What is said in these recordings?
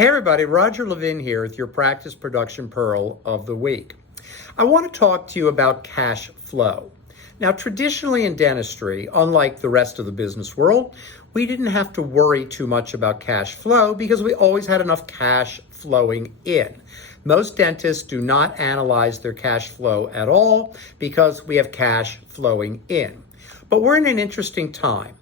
Hey everybody, Roger Levin here with your Practice Production Pearl of the Week. I want to talk to you about cash flow. Now, traditionally in dentistry, unlike the rest of the business world, we didn't have to worry too much about cash flow because we always had enough cash flowing in. Most dentists do not analyze their cash flow at all because we have cash flowing in. But we're in an interesting time.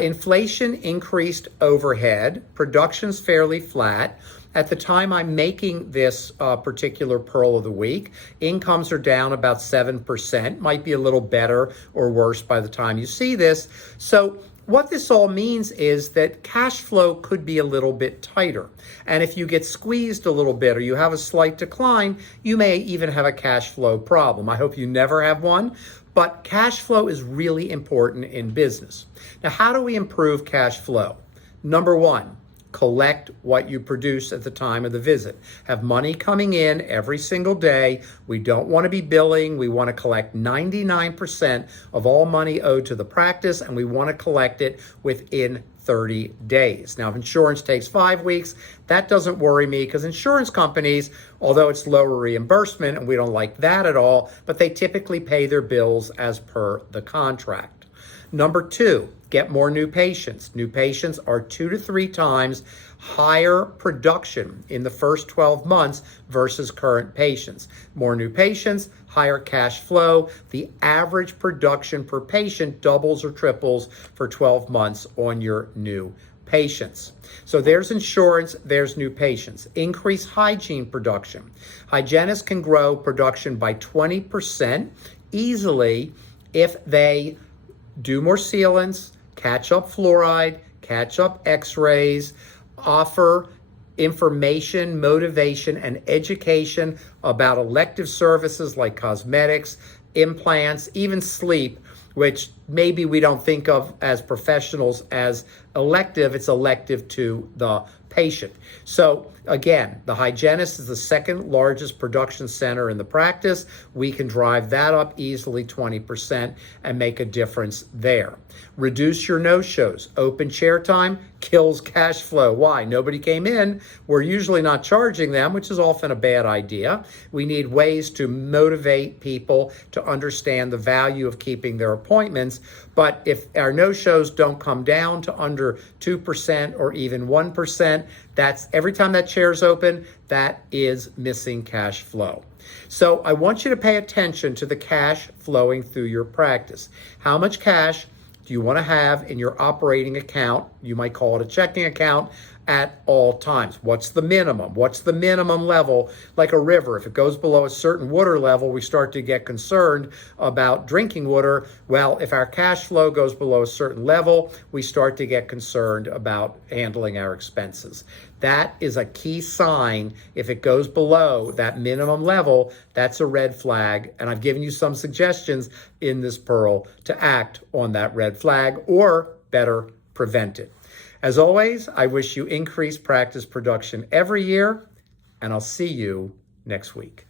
Inflation increased overhead, production's fairly flat. At the time I'm making this particular Pearl of the Week, incomes are down about 7%, might be a little better or worse by the time you see this. So what this all means is that cash flow could be a little bit tighter. And if you get squeezed a little bit or you have a slight decline, you may even have a cash flow problem. I hope you never have one, but cash flow is really important in business. Now, how do we improve cash flow? Number one, collect what you produce at the time of the visit. Have money coming in every single day. We don't want to be billing. We want to collect 99% of all money owed to the practice, and we want to collect it within 30 days. Now, if insurance takes 5 weeks, that doesn't worry me because insurance companies, although it's lower reimbursement, and we don't like that at all, but they typically pay their bills as per the contract. Number two, get more new patients. New patients are 2 to 3 times higher production in the first 12 months versus current patients. More new patients, higher cash flow. The average production per patient doubles or triples for 12 months on your new patients. So there's insurance, there's new patients. Increase hygiene production. Hygienists can grow production by 20% easily if they do more sealants, catch up fluoride, catch up x-rays, offer information, motivation, and education about elective services like cosmetics, implants, even sleep, which maybe we don't think of as professionals as elective. It's elective to the patient. So again, the hygienist is the second largest production center in the practice. We can drive that up easily 20% and make a difference there. Reduce your no-shows. Open chair time kills cash flow. Why? Nobody came in. We're usually not charging them, which is often a bad idea. We need ways to motivate people to understand the value of keeping their appointments. But if our no-shows don't come down to under 2% or even 1%, that's every time that chair's open, that is missing cash flow. So I want you to pay attention to the cash flowing through your practice. How much cash do you want to have in your operating account? You might call it a checking account at all times. What's the minimum? What's the minimum level? Like a river, if it goes below a certain water level, we start to get concerned about drinking water. Well, if our cash flow goes below a certain level, we start to get concerned about handling our expenses. That is a key sign. If it goes below that minimum level, that's a red flag. And I've given you some suggestions in this Pearl to act on that red flag or better prevent it. As always, I wish you increased practice production every year, and I'll see you next week.